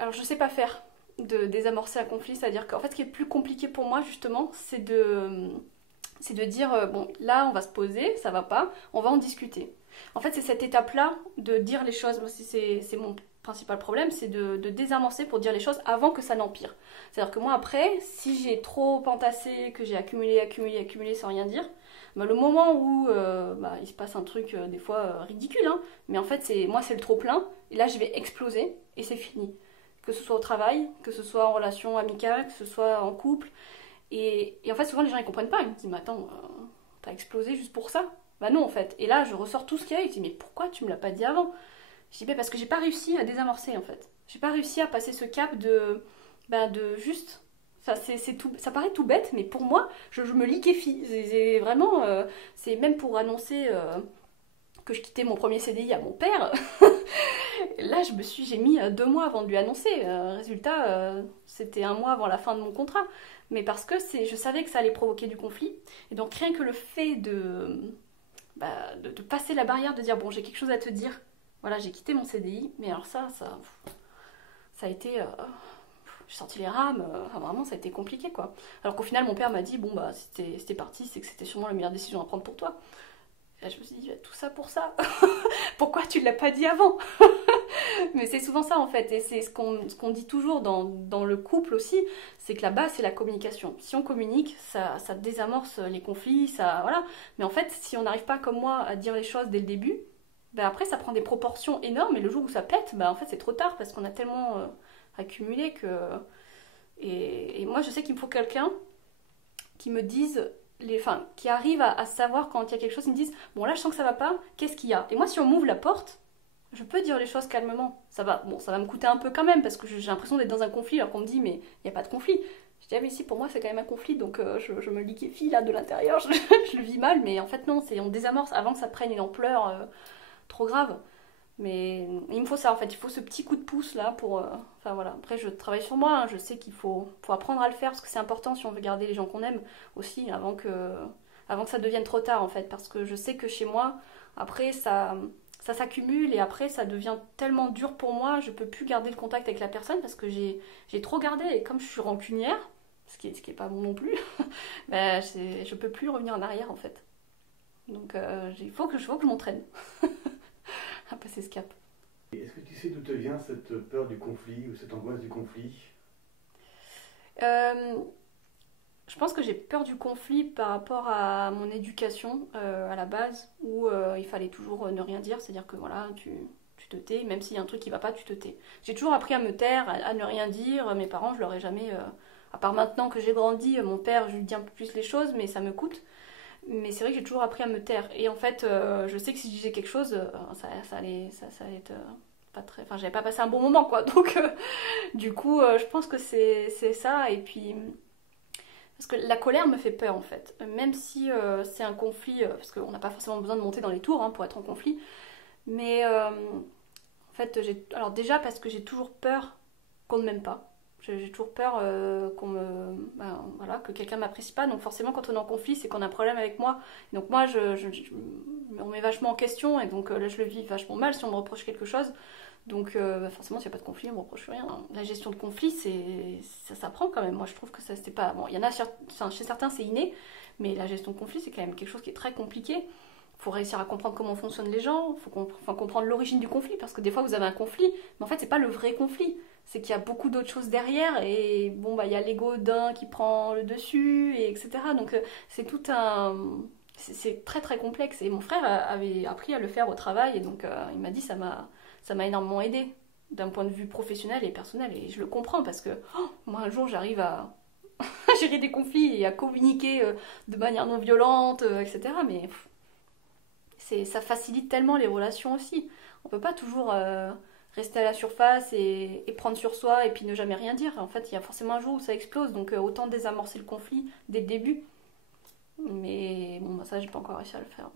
alors je sais pas faire de désamorcer un conflit, c'est-à-dire qu'en fait ce qui est plus compliqué pour moi justement, c'est de dire bon là on va se poser, ça va pas, on va en discuter. En fait c'est cette étape-là de dire les choses, moi c'est mon principal problème, c'est de désamorcer pour dire les choses avant que ça n'empire. C'est-à-dire que moi après, si j'ai trop entassé, que j'ai accumulé sans rien dire, bah, le moment où bah, il se passe un truc des fois ridicule, hein, mais en fait moi c'est le trop plein, et là je vais exploser et c'est fini. Que ce soit au travail, que ce soit en relation amicale, que ce soit en couple. Et en fait, souvent les gens ils comprennent pas. Ils me disent, mais attends, t'as explosé juste pour ça? Bah non, en fait. Et là, je ressors tout ce qu'il y a. Ils me disent, mais pourquoi tu me l'as pas dit avant? Je dis, bah parce que j'ai pas réussi à désamorcer en fait. J'ai pas réussi à passer ce cap de juste. C'est tout, ça paraît tout bête, mais pour moi, je me liquéfie. C'est vraiment. C'est même pour annoncer que je quittais mon premier CDI à mon père. Là, j'ai mis 2 mois avant de lui annoncer. Résultat, c'était 1 mois avant la fin de mon contrat. Mais parce que je savais que ça allait provoquer du conflit. Et donc, rien que le fait de passer la barrière, de dire bon, j'ai quelque chose à te dire. Voilà, j'ai quitté mon CDI. Mais alors ça a été. J'ai sorti les rames. Enfin, vraiment, ça a été compliqué, quoi. Alors qu'au final, mon père m'a dit bon, bah, si t'es parti, c'est que c'était sûrement la meilleure décision à prendre pour toi. Et là, je me suis dit, tout ça pour ça. Pourquoi tu ne l'as pas dit avant? Mais c'est souvent ça en fait, et c'est ce qu'on dit toujours dans le couple aussi, c'est que la base c'est la communication. Si on communique, ça désamorce les conflits, ça voilà. Mais en fait, si on n'arrive pas comme moi à dire les choses dès le début, ben après ça prend des proportions énormes et le jour où ça pète, ben en fait c'est trop tard parce qu'on a tellement accumulé que. Et moi je sais qu'il me faut quelqu'un qui me dise. Enfin, qui arrive à savoir quand il y a quelque chose, ils me disent bon là je sens que ça va pas, qu'est-ce qu'il y a? Et moi si on m'ouvre la porte, je peux dire les choses calmement. Ça va me coûter un peu quand même parce que j'ai l'impression d'être dans un conflit alors qu'on me dit mais il n'y a pas de conflit. Je dis ah mais si pour moi c'est quand même un conflit donc je me liquéfie là de l'intérieur, je le vis mal mais en fait non, on désamorce avant que ça prenne une ampleur trop grave. Mais il me faut ça en fait, il faut ce petit coup de pouce là pour... Enfin voilà, après je travaille sur moi, hein. Je sais qu'il faut apprendre à le faire parce que c'est important si on veut garder les gens qu'on aime aussi avant que ça devienne trop tard en fait. Parce que je sais que chez moi, après ça s'accumule et après ça devient tellement dur pour moi, je peux plus garder le contact avec la personne parce que j'ai trop gardé et comme je suis rancunière, ce qui est pas bon non plus, ben, je peux plus revenir en arrière en fait. Donc il faut que je m'entraîne à passer ce cap. Est-ce que tu sais d'où te vient cette peur du conflit ou cette angoisse du conflit? Euh, je pense que j'ai peur du conflit par rapport à mon éducation à la base où il fallait toujours ne rien dire, c'est-à-dire que voilà, tu te tais, même s'il y a un truc qui va pas, tu te tais. J'ai toujours appris à me taire, à ne rien dire. Mes parents, je leur ai jamais, à part maintenant que j'ai grandi, mon père, je lui dis un peu plus les choses, mais ça me coûte. Mais c'est vrai que j'ai toujours appris à me taire. Et en fait, je sais que si je disais quelque chose, ça allait être pas très. Enfin, j'avais pas passé un bon moment, quoi. Donc, du coup, je pense que c'est ça. Et puis, parce que la colère me fait peur, en fait. Même si c'est un conflit, parce qu'on n'a pas forcément besoin de monter dans les tours hein, pour être en conflit. Mais en fait, alors déjà parce que j'ai toujours peur qu'on ne m'aime pas. J'ai toujours peur voilà, que quelqu'un ne m'apprécie pas. Donc forcément, quand on est en conflit, c'est qu'on a un problème avec moi. Donc moi, on met vachement en question et donc là, je le vis vachement mal si on me reproche quelque chose. Donc forcément, s'il n'y a pas de conflit, on me reproche rien. La gestion de conflit, ça s'apprend quand même. Moi, je trouve que ça, c'est pas... Bon, il y en a, enfin, chez certains, c'est inné, mais la gestion de conflit, c'est quand même quelque chose qui est très compliqué. Il faut réussir à comprendre comment fonctionnent les gens, il faut comprendre l'origine du conflit, parce que des fois, vous avez un conflit, mais en fait, c'est pas le vrai conflit. C'est qu'il y a beaucoup d'autres choses derrière, et bon, bah, il y a l'ego d'un qui prend le dessus, et etc. Donc, c'est tout un... C'est très très complexe. Et mon frère avait appris à le faire au travail, et donc il m'a dit ça m'a énormément aidé d'un point de vue professionnel et personnel. Et je le comprends parce que moi un jour j'arrive à gérer des conflits et à communiquer de manière non violente, etc. Mais ça facilite tellement les relations aussi. On peut pas toujours rester à la surface et prendre sur soi et puis ne jamais rien dire. En fait, il y a forcément un jour où ça explose, donc autant désamorcer le conflit dès le début. Mais bon, bah, ça, j'ai pas encore réussi à le faire.